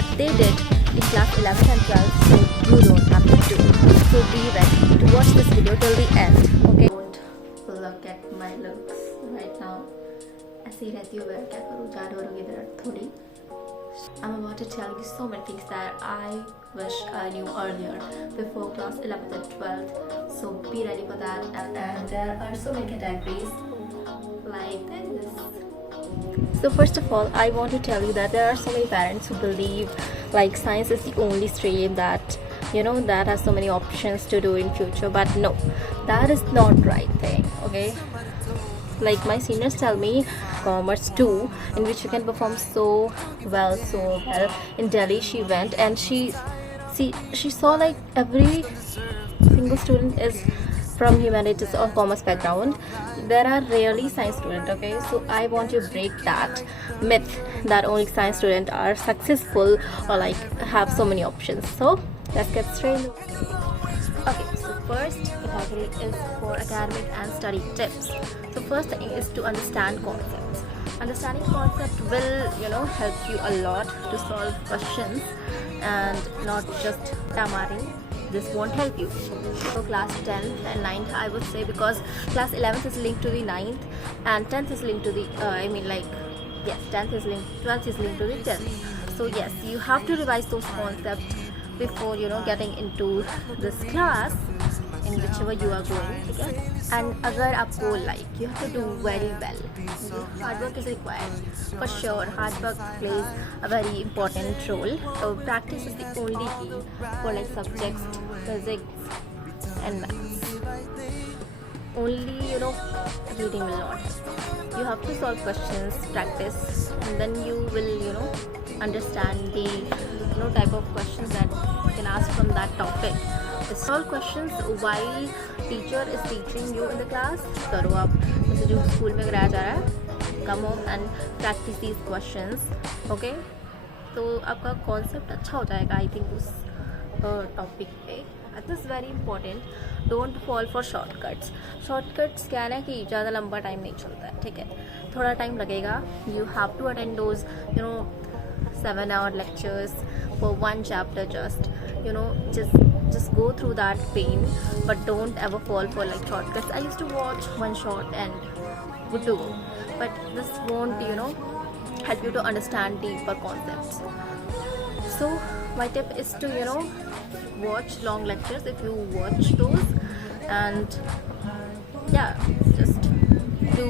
that they did in class 11th and 12th, so you don't have to do. So be ready to watch this video till the end. Okay. Don't look at my looks right now. ऐसे ही रहती हूँ मैं, क्या करूँ, जाड़ हो रही है थोड़ी. I'm about to tell you so many things that I wish I knew earlier before class 11th and 12th. So be ready for that. And there are so many categories like this. So first of all, I want to tell you that there are so many parents who believe like science is the only stream that that has so many options to do in future. But no, that is not right thing. Okay. Like my seniors tell me, commerce too, in which you can perform so well. In Delhi she went and she saw like every single student is from humanities or commerce background. There are rarely science students. Okay, so I want to break that myth that only science students are successful or like have so many options. So let's get straight. Okay, so first category is for academic and study tips. So first thing is to understand concepts. Understanding concept will help you a lot to solve questions and not just tamarin. This won't help you. So class 10th and 9th I would say, because class 11th is linked to the 9th and 10th is linked to the 10th is linked, 12th is linked to the 10th. So yes, you have to revise those concepts before getting into this class in whichever you are going. Okay? And agar aapko you have to do very well. Hard work is required for sure. Hard work plays a very important role. So practice is the only key for like subjects physics and maths. Only reading will not help. You have to solve questions, practice, and then you will understand the type of questions that you can ask from that topic. Solve questions while teacher is teaching you in the class. करो आप जैसे जो school में कराया जा रहा है. Come home and practice these questions. Okay? तो आपका कॉन्सेप्ट अच्छा हो जाएगा आई थिंक उस टॉपिक पे. That is very important. Don't fall for shortcuts. Shortcuts क्या है ना कि ज़्यादा लंबा टाइम नहीं चलता है. ठीक है, थोड़ा टाइम लगेगा. You have to attend those 7-hour lectures for one chapter. Just go through that pain, but don't ever fall for like shortcuts. I used to watch one short and would do, but this won't help you to understand deeper concepts. So my tip is to watch long lectures if you watch those, and yeah, just do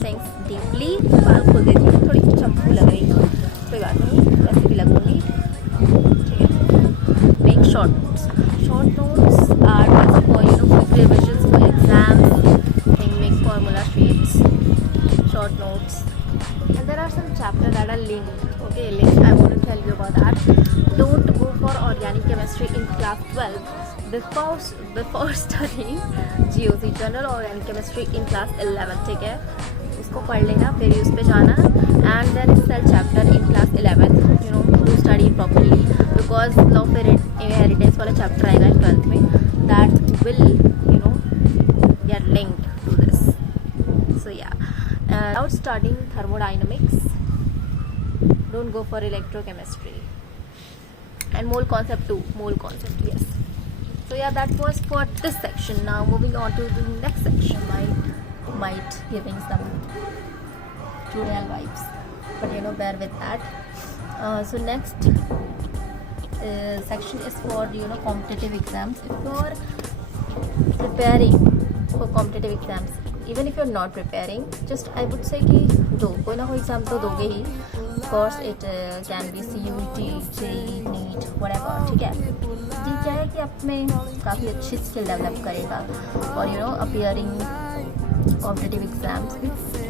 things deeply. बाल खोल देती हूँ, थोड़ी चंपू लग रही है, कोई बात नहीं, वैसे भी लगूंगी. ठीक है. Make short notes. Short notes are just for quick revisions for exams. Make formula sheets. Short notes. And there are some chapters that are linked. Okay, linked. I want to tell you about that. Don't go for organic chemistry in class 12 before studying GOC general organic chemistry in class 11. ठीक है, उसको पढ़ लेना, फिर उस पे जाना. And then cell chapter in class 11th, to study properly, because law of inheritance वाला chapter आएगा 12th में, that will get linked to this. So yeah, without studying thermodynamics, don't go for electrochemistry. And mole concept too. Mole concept, yes. So yeah, that was for this section. Now moving on to the next section. Might giving some tutorial vibes, but bear with that. So next section is for competitive exams. If you're preparing for competitive exams, even if you're not preparing, just I would say कि कोई ना कोई exam तो दोगे ही. Of course it can be CUET, JEE, NEET, whatever. ठीक है, जी क्या है कि आप में काफ़ी अच्छी स्किल डेवलप करेगा. और appearing competitive exams,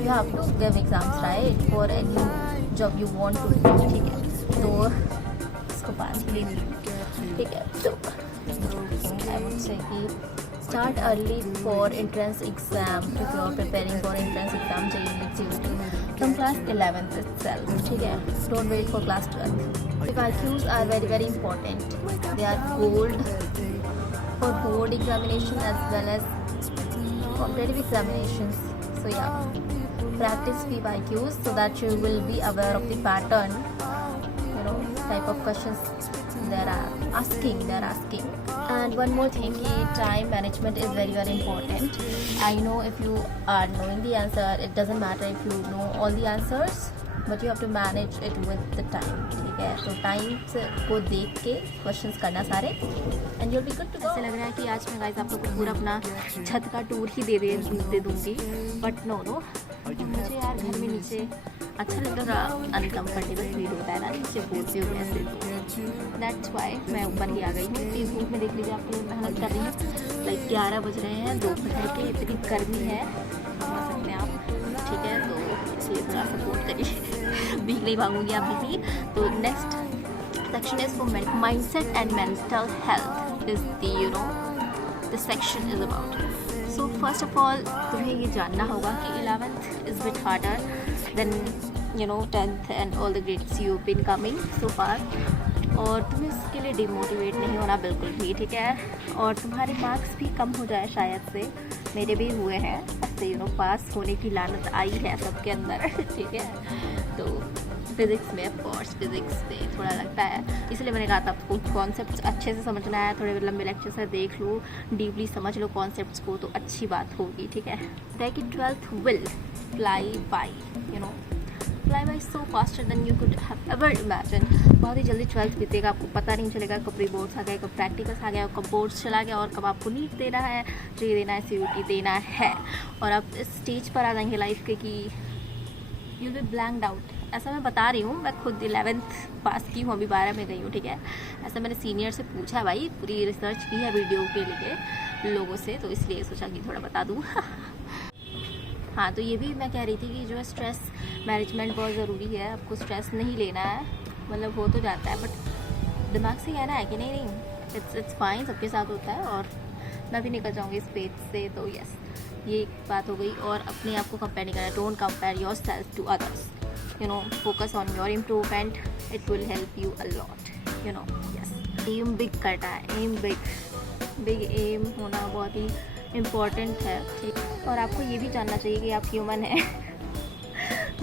you have to give exams right for any job you want to do. ठीक है, तो इसको पास ले लीजिए. ठीक है, तो I would say कि start early for entrance exam. If you are preparing for entrance exam, JEE, CUET, from class 11th itself. ठीक है, don't wait for class 12th. IQs are very very important. They are gold for board examination as well as competitive examinations. So yeah, practice IQs so that you will be aware of the pattern type of questions they are asking. And one more thing, time management is very very important. I know if you are knowing the answer, it doesn't matter if you know all the answers, but you have to manage it with the time. ठीक है, तो time को देख के questions करना सारे, and you'll be good to go. ऐसे लग रहा है कि आज मैं गाइस आप लोग को पूरा अपना छत का टूर ही दे दूँगी, बट नो मुझे यार घर में नीचे अच्छा लगता है, अनकम्फर्टेबल फील होता है ना नीचे बोलते हुए ऐसे, तो दैट्स वाई मैं ऊपर ही आ गई हूँ। इस धूप में देख लीजिए, आप लोग मेहनत कर रही हैं, लाइक 11 बज रहे हैं दोपहर के, इतनी गर्मी है समझ सकते हैं आप, ठीक है, तो इसलिए थोड़ा सपोर्ट करिए, भीग नहीं भागूंगी आप भी। तो next section is for mindset and mental health is the section is about. So first of all तुम्हें ये जानना होगा कि 11th is bit harder than 10th and all the grades you've been coming so far, और तुम्हें इसके लिए demotivate नहीं होना बिल्कुल भी, ठीक है, और तुम्हारे मार्क्स भी कम हो जाए शायद से, मेरे भी हुए हैं ऐसे, पास होने की लानत आई है सबके अंदर, ठीक है, तो फिज़िक्स में ऑफकोर्स फिज़िक्स में थोड़ा लगता है, इसलिए मैंने कहा था आपको कॉन्सेप्ट्स अच्छे से समझना है, थोड़े लंबे लेक्चर से देख लो, डीपली समझ लो कॉन्सेप्ट्स को, तो अच्छी बात होगी, ठीक है। That 12th will fly by so faster than you could have ever imagine. बहुत ही जल्दी 12th बीतेगा, आपको पता नहीं चलेगा कब प्री बोर्ड्स आ गए, कब प्रैक्टिकल्स आ गया, कब बोर्ड्स चला गया, और कब आपको नीट देना है, जे देना है, CUT देना है, और आप इस स्टेज पर आ जाएंगे लाइफ के कि you will be blanked out. ऐसा मैं बता रही हूँ, मैं खुद 11th पास की हूँ, अभी 12 में गई हूँ, ठीक है, ऐसा मैंने सीनियर से पूछा है भाई, पूरी रिसर्च की है वीडियो के लिए लोगों से, तो इसलिए सोचा कि थोड़ा बता दूँ। हाँ, तो ये भी मैं कह रही थी कि जो स्ट्रेस मैनेजमेंट बहुत ज़रूरी है, आपको स्ट्रेस नहीं लेना है, मतलब हो तो जाता है बट दिमाग से कहना है कि नहीं इट्स फाइन, सबके साथ होता है, और मैं भी निकल जाऊँगी इस पेज से, तो यस ये एक बात हो गई। और अपने आप को कंपेयर नहीं करना, don't compare yourself to others, focus on your improvement, it will help you a lot, yes. Aim big करना है, एम बिग एम होना बहुत ही इम्पॉर्टेंट है, ठीक, और आपको ये भी जानना चाहिए कि आप ह्यूमन हैं,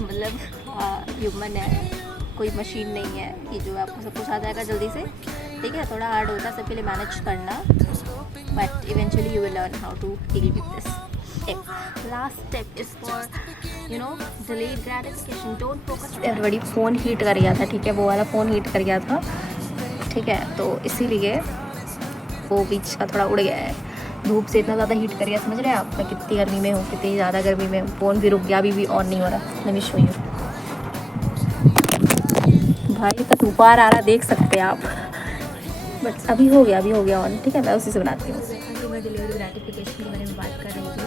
मतलब ह्यूमन है, कोई मशीन नहीं है कि जो आपको सब कुछ आ जाएगा जल्दी से, ठीक है, थोड़ा हार्ड होता है सबके लिए मैनेज करना, but eventually you will learn how to deal with this. Last step is for delayed gratification, don't focus. Everybody phone हीट कर गया था, ठीक है, वो वाला फ़ोन हीट कर गया था, ठीक है, तो इसीलिए वो बीच का थोड़ा उड़ गया है, धूप से इतना ज़्यादा हीट कर गया, समझ रहे हैं आप, मैं कितनी गर्मी में हूँ, कितनी ज़्यादा गर्मी में हूँ, फ़ोन भी रुक गया, अभी भी ऑन नहीं हो रहा, मैं शो यू भाई का ऊपर आ रहा, देख सकते हैं आप, बट अभी हो गया ऑन, ठीक है, मैं उसी से बनाती हूँ। कि मैं डिलेड ग्रेटिफिकेशन के बारे में बात कर रही थी।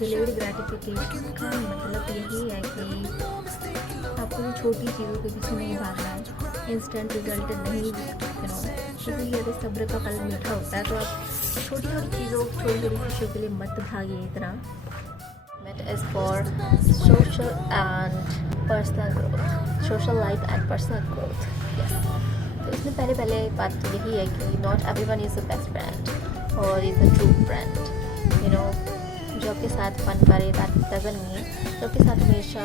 डिलेड ग्रेटिफिकेशन का मतलब यही है कि आपको छोटी चीज़ों के पीछे नहीं भागना है, इंस्टेंट रिजल्ट नहीं, क्योंकि यदि सब्र का फल मीठा होता है, तो आप छोटी चीज़ों, छोटी खुशियों के लिए मत भागिए इतना। It is for social and personal growth, social life and personal growth, yes। तो इसमें पहले बात तो यही है कि not everyone is the best friend or is a true friend, जो आपके साथ फन करे, that doesn't mean जो आपके साथ हमेशा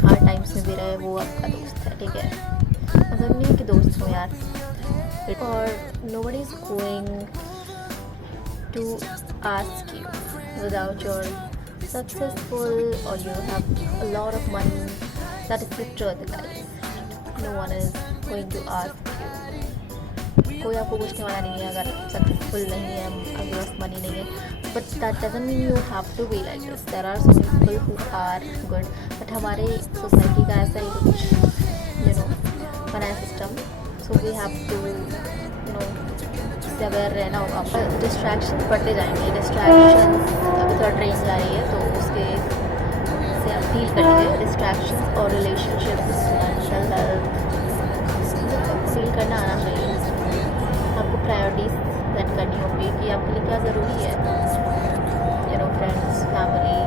हार्ड टाइम्स में भी रहे वो आपका दोस्त है, ठीक है, मतलब नहीं कि दोस्त हो यार, और nobody is going to ask you without your successful or you have a lot of money, that is the truth guys, no one is going to ask you, कोई आपको पूछने वाला नहीं है अगर सक्सेसफुल नहीं है, आपके पास मनी नहीं है, but that doesn't mean you have to be like this, there are some people who are good, but हमारे सोसाइटी का ऐसा ही कुछ बना है system, so we have to aware रहना होगा, पर डिस्ट्रैक्शन बढ़ते जाएंगे, डिस्ट्रैक्शन अभी थोड़ा ट्रेन जा रही है, तो उसके से आप डील करिए, डिस्ट्रैक्शन और रिलेशनशिप्स, मेंटल हेल्थ, सबको डील करना आना चाहिए, आपको प्रायोरिटीज सेट करनी होगी कि आपके लिए क्या ज़रूरी है, friends, family,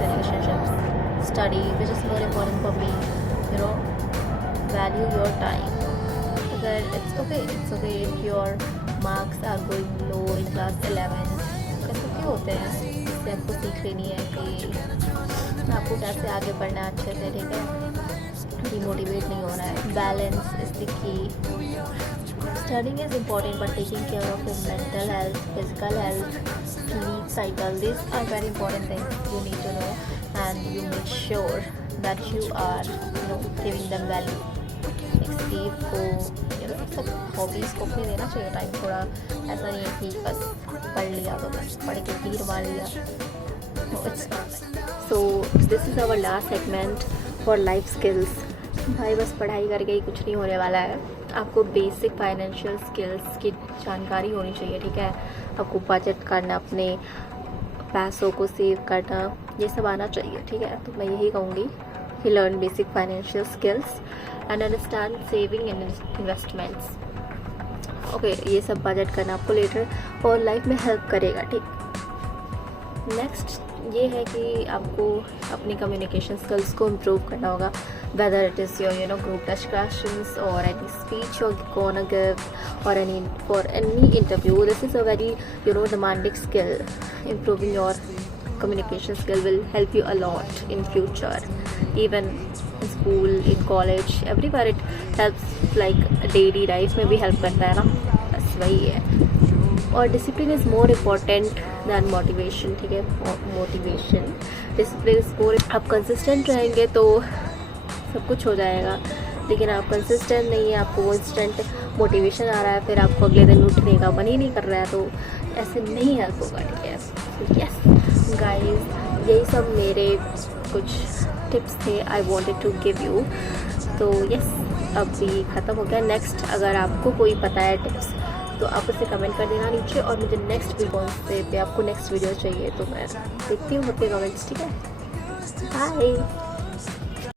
relationships, study, which is more important for me, value your time, अगर it's okay if your marks are going low in class 11, ऐसे क्यों होते हैं, इससे आपको सीख लेनी है कि आपको कैसे आगे बढ़ना है अच्छे से, ठीक है, डिमोटिवेट नहीं होना है. Balance is the key. Studying is important, but taking care of your mental health, physical health, sleep cycle, these are very important things you need to know, and you make sure that you are giving them value. Like sleep को सब hobbies को अपने देना चाहिए time. थोड़ा ऐसा नहीं है कि बस पढ़ लिया तो बस पढ़ के तीर मार लिया. No, it's not. So this is our last segment for life skills. भाई बस पढ़ाई करके ही कुछ नहीं होने वाला है. आपको बेसिक फाइनेंशियल स्किल्स की जानकारी होनी चाहिए. ठीक है, आपको बजट करना, अपने पैसों को सेव करना, ये सब आना चाहिए. ठीक है, तो मैं यही कहूँगी कि learn basic financial skills and understand saving and investments. Okay, ये सब बजट करना आपको लेटर और लाइफ में हेल्प करेगा. ठीक, नेक्स्ट ये है कि आपको अपनी कम्युनिकेशन स्किल्स को इम्प्रूव करना होगा. whether it is your group discussions or any speech you're gonna give or for any interview. This is a very demanding skill. Improving your communication skill will help you a lot in future, even in school, in college, everywhere it helps. Like daily life में भी help करता है ना, बस वही है. और discipline is more important than motivation. ठीक है, मोटिवेशन, डिसिप्लिन इज़ मोर. आप कंसिस्टेंट रहेंगे तो सब कुछ हो जाएगा, लेकिन आप कंसिस्टेंट नहीं है, आपको वो इंस्टेंट मोटिवेशन आ रहा है, फिर आपको अगले दिन उठने का मन ही नहीं कर रहा है, तो ऐसे नहीं हेल्प होगा. ठीक है, यस गाइस, यही सब मेरे कुछ टिप्स थे I wanted to give you. तो यस, अभी ख़त्म हो गया. नेक्स्ट अगर आपको कोई पता है टिप्स तो आप उसे कमेंट कर देना नीचे, और मुझे नेक्स्ट वीडियो पे आपको नेक्स्ट वीडियो चाहिए तो मैं देखती हूँ आपके कमेंट्स. ठीक है, बाय.